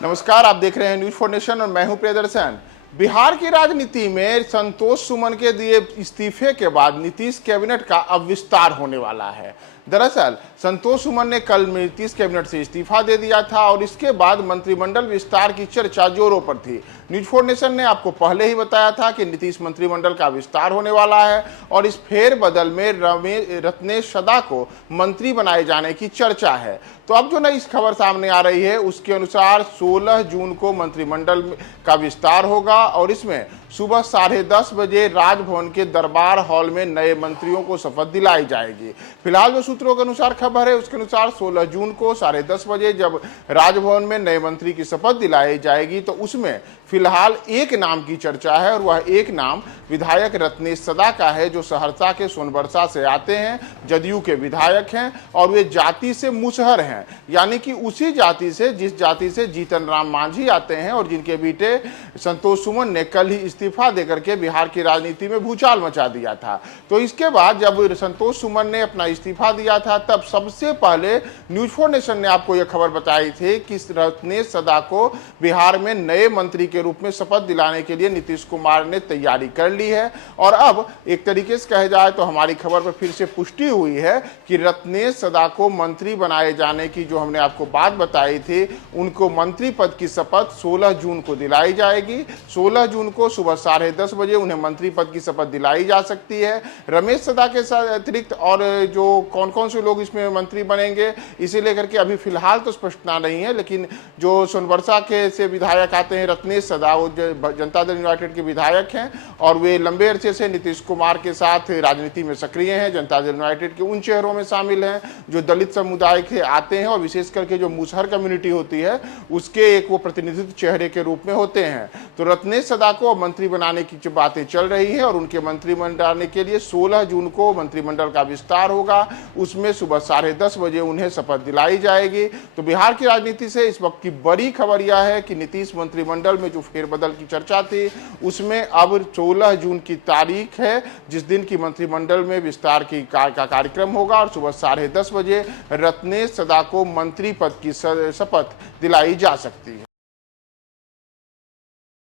नमस्कार, आप देख रहे हैं न्यूज फॉर नेशन और मैं हूं प्रियदर्शन। बिहार की राजनीति में संतोष सुमन के दिए इस्तीफे के बाद नीतीश कैबिनेट का अब विस्तार होने वाला है। दरअसल संतोष सुमन ने कल नीतीश कैबिनेट से इस्तीफा दे दिया था और इसके बाद मंत्रिमंडल विस्तार की चर्चा जोरों पर थी। न्यूज फॉर नेशन ने आपको पहले ही बताया था कि नीतीश मंत्रिमंडल का विस्तार होने वाला है और इस फेरबदल में रत्नेश सदा को मंत्री बनाए जाने की चर्चा है। तो अब जो नई खबर सामने आ रही है उसके अनुसार 16 जून को मंत्रिमंडल का विस्तार होगा और इसमें सुबह 10:30 बजे राजभवन के दरबार हॉल में नए मंत्रियों को शपथ दिलाई जाएगी। फिलहाल जो सूत्रों के अनुसार खबर है उसके अनुसार 16 जून को 10:30 बजे जब राजभवन में नए मंत्री की शपथ दिलाई जाएगी तो उसमें फिलहाल एक नाम की चर्चा है और वह एक नाम विधायक रत्नेश सदा का है, जो सहरसा के सोनबरसा से आते हैं, जदयू के विधायक हैं और वे जाति से मुसहर हैं, यानी कि उसी जाति से जिस जाति से जीतन राम मांझी आते हैं और जिनके बेटे संतोष सुमन ने कल ही इस्तीफा देकर के बिहार की राजनीति में भूचाल मचा दिया था। तो इसके बाद जब संतोष सुमन ने अपना इस्तीफा दिया था तब सबसे पहले न्यूज फॉर नेशन ने आपको यह खबर बताई थी कि रत्नेश सदा को बिहार में नए मंत्री के रूप में शपथ दिलाने के लिए नीतीश कुमार ने तैयारी कर ली है। और अब एक तरीके से कहा जाए तो हमारी खबर पर फिर से पुष्टि हुई है कि रत्नेश सदा को मंत्री बनाए जाने की जो हमने आपको बात बताई थी, उनको मंत्री पद की शपथ 16 जून को दिलाई जाएगी। 16 जून को सुबह 10:30 बजे उन्हें मंत्री पद की शपथ दिलाई जा सकती है। रमेश सदा के साथ अतिरिक्त और जो कौन कौन से लोग इसमें मंत्री बनेंगे इसे लेकर के अभी फिलहाल तो स्पष्टता नहीं है, लेकिन जो सोनबरसा के से विधायक आते हैं रत्नेश सदा, वो जनता दल यूनाइटेड के विधायक हैं और वे लंबे अरसे से नीतीश कुमार के साथ राजनीति में सक्रिय हैं। जनता दल यूनाइटेड के उन चेहरों में शामिल हैं जो दलित समुदाय के आते हैं और विशेष करके जो मुसहर कम्युनिटी होती है उसके एक वो प्रतिनिधित्व चेहरे के रूप में होते हैं। तो रत्नेश सदा को मंत्री बनाने की जो बातें चल रही है और उनके मंत्रिमंडल बनाने के लिए 16 जून को मंत्रिमंडल का विस्तार होगा, उसमें सुबह 10:30 बजे उन्हें शपथ दिलाई जाएगी। तो बिहार की राजनीति से इस वक्त की बड़ी खबर यह है कि नीतीश मंत्रिमंडल में जो फेरबदल की चर्चा थी उसमें अब 16 जून की तारीख है जिस दिन की मंत्रिमंडल में विस्तार की का कार्यक्रम होगा और सुबह 10:30 बजे रत्नेश सदा को मंत्री पद की शपथ दिलाई जा सकती है।